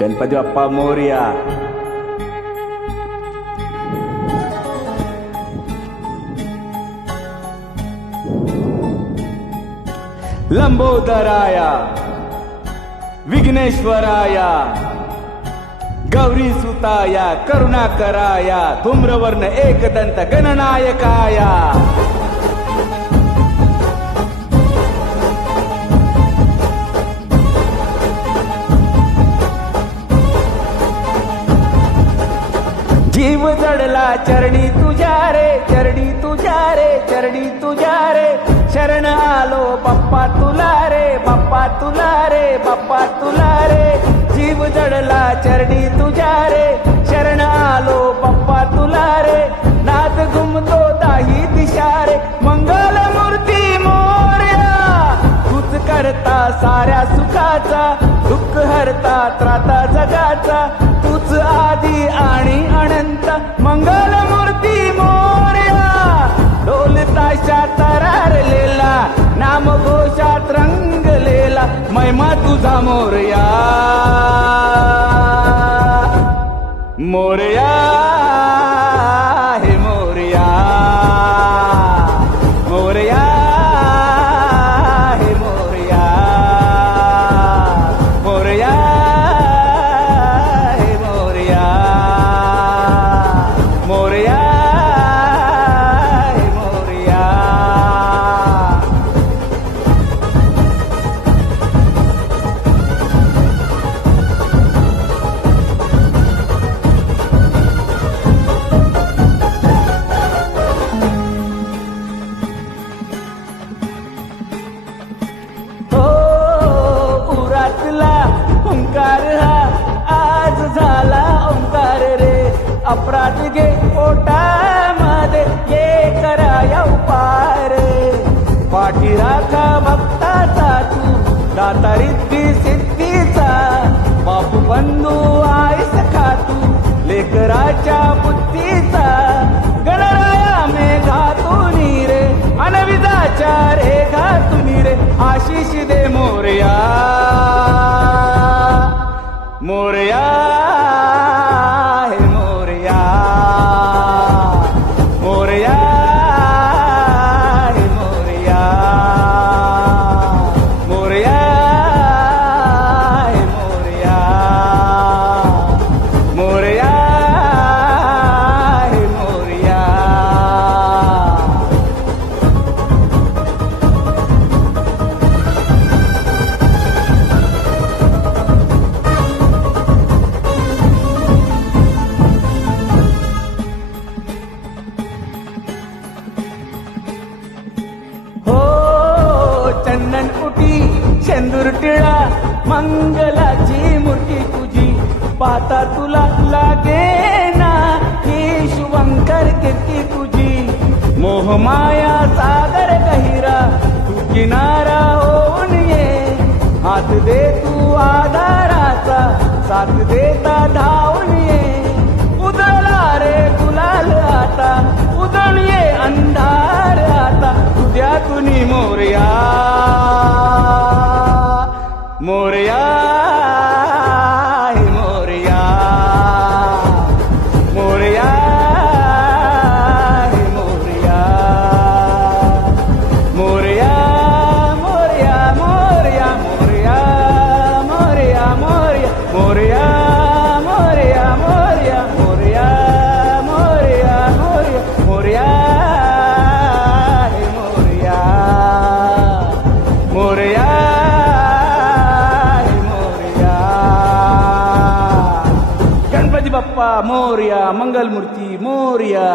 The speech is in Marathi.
गणपती बाप्पा मोरया. लंबोदराया, विघ्नेश्वराया, गौरी सुताया, करुणाकराया, धूम्रवर्ण एकदंत गणनायकाया. जीव जडला चरणी तुझ्या रे, चरणी तुझ्या रे, चरणी तुझ्या रे. शरण आलो बाप्पा तुला रे, बाप्पा तुला रे, बाप्पा तुला रे. जीव जडला चरणी तुझ्या रे, शरण आलो बाप्पा तुला रे. नाद घुमतो दाही दिशा रे, मंगल मूर्ती मोरया. तूच करता साऱ्या सुखाचा, दुःख हरता त्राता जगाचा. तूच आदी आणि अनंत, मंगल मूर्ती मोरया. ढोल ताशात तरारलेला, नाम घोषात रंगलेला, महिमा तुझा मोरया. मोरया हे मोरया, मोरया हे मोरया, मोरया हे मोरया, मोरया हे मोरया. ओंकार हा आज झाला ओंकार रे. अपराध गे पोटामध्ये, ये कराया उपार. पाठी राखा भक्ताचा तू, दाता रिद्धी सिद्धीचा. बापू बंधू आई सखा तू, लेकराच्या बुद्धीचा. गणराया मेघातून रे, अनविजाच्या रेघातून रे. आशिष दे मोरया, मोरया हे मोरया, मोरया हे मोरया, मोरया हे मोरया, मोरया हे मोरया. चंदन कुटी शेंदूर टिळा, मंगलाची मूर्ती तुझी. पाहता तुला लागे ना ही शुभंकर कीर्ती तुझी. मोहमाया सागर गहिरा, तू किनारा होऊन ये. हात दे तू आधाराचा, साथ देता धावून ये. उदळला रे गुलाल आता, उदळ ये अंधार आता. तुझ्यातून मोरया, मोरया हे मोरया, मोरया हे मोरया, मोरया मोरया मोरया मोरया मोरया मोरया मोरया मोरया मोरया मोरया मोरया मोरया मोरया हे मोरया, मोरया हे मोरया. गणपती बाप्पा मोरया, मंगलमूर्ती मोरया.